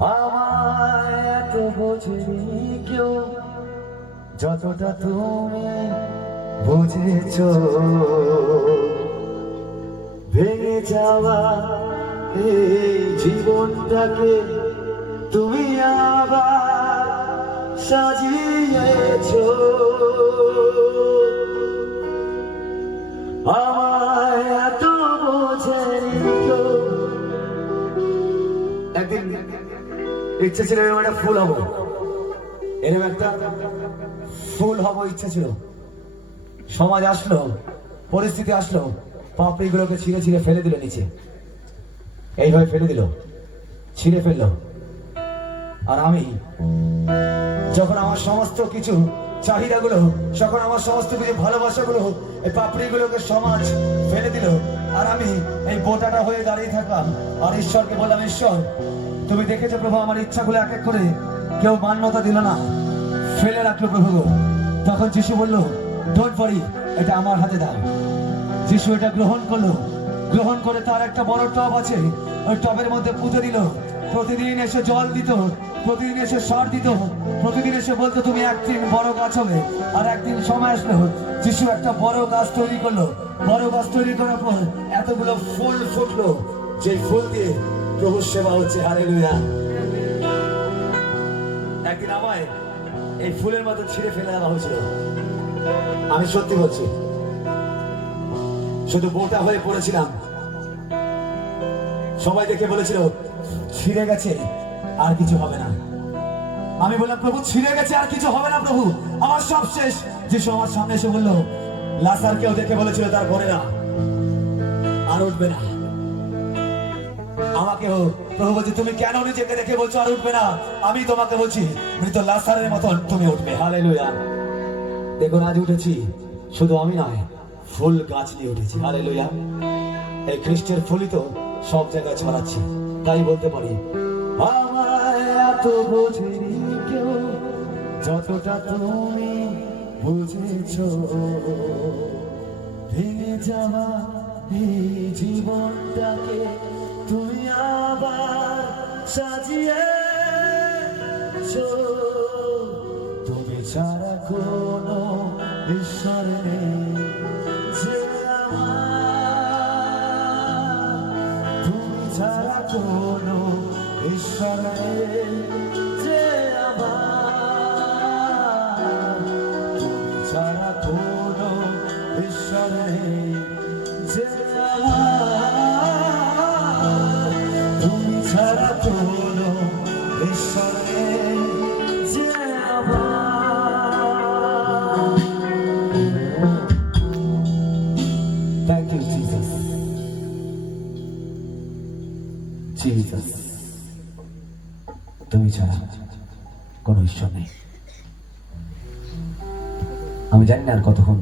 আমায় এত বোঝেনি কেউ যতটা তুমি বুঝেছ। ভেঙে যাওয়া এই জীবনটাকে তুমি আবার সাজিয়েছ। আমায় এত বোঝেনি কেউ। একদিন ইচ্ছে ছিল এরকম একটা ফুল হবো, এরকম একটা ফুল হবো ইচ্ছে ছিল। সমাজ আসলো, পরিস্থিতি আসলো, পাপড়িগুলোকে ছিঁড়ে ছিঁড়ে ফেলে দিল নিচে, এইভাবে ফেলে দিল, ছিঁড়ে ফেললো। আর আমি যখন আমার সমস্ত কিছু চাহিদাগুলো, যখন আমার সমস্ত কিছু ভালোবাসাগুলো এই পাপড়িগুলোকে সমাজ ফেলে দিল, আর আমি এই বোটাটা হয়ে দাঁড়িয়ে থাকলাম। আর ঈশ্বরকে বললাম, ঈশ্বর তুমি দেখেছো প্রভু আমার ইচ্ছাগুলো এক এক করে কেউ মান্যতা দিল না, ফেলে রাখলো প্রভু। তখন যিশু বলল, ডোন্ট ওয়ারি, এটা আমার হাতে দাও। যিশু এটা গ্রহণ করলো, গ্রহণ করে তার একটা বড় টব আছে, ওই টবের মধ্যে পুঁতে দিল। প্রতিদিন এসে জল দিত, প্রতিদিন এসে সার দিত, প্রতিদিন এসে বলতো তুমি একদিন বড় গাছ হবে। আর একদিন সময় আসলো, যিশু একটা বড় গাছ তৈরি করলো। বড় গাছ তৈরি করার পর এতগুলো ফুল ফুটলো, যে ফুল দিয়ে প্রভুর সেবা হচ্ছে। হালেলুয়া। একদিন আমায় এই ফুলের মতো ছিঁড়ে ফেলে দেওয়া হয়েছিল। আমি সত্যি বলছি, শুধু বোটা হয়ে পড়েছিলাম। সবাই দেখে বলেছিল ছিঁড়ে গেছে, আর কিছু হবে না। আমি বললাম, প্রভু ছিঁড়ে গেছে, আর কিছু হবে না প্রভু, আমার সব শেষ। যিশু আমার সামনে এসে বলল, লাজারকেও দেখে বলেছিল তার ঘরে না, আর উঠবে না। আমাকেও প্রভু বলছে, তুমি কেন নিজেকে দেখে বলছো আর উঠবে না? আমি তোমাকে বলছি, মৃত লাজারের মতন তুমি উঠবে। হালেলুয়া। দেখুন আজ উঠেছি, শুধু আমি নয়, ফুল গাছ নিয়ে উঠেছি। হালেলুয়া। এই খ্রিস্টের ফুলই তো সব জায়গায় ছড়াচ্ছি। তাই বলতে পারি, আমায় এত বোঝেনি কেউ যতটা তুমি বুঝেছ। ভেঙে যাওয়া এই জীবনটাকে তুমি আবার সাজিয়েছ। তুমি ছাড়া কোনো ঈশ্বর নেই যে আমার, তুমি ছাড়া কোনো ঈশ্বর নেই যে আমার, তুমি ছাড়া কোনো ঈশ্বর নেই যে আমার, তুমি ছাড়া কোনো ঈশ্বর নেই যে আমার। Thank you, Jesus. Jesus, তুমি ছাড়া কোনো ঈশ্বর নেই। আমি জানি না আর কতক্ষণ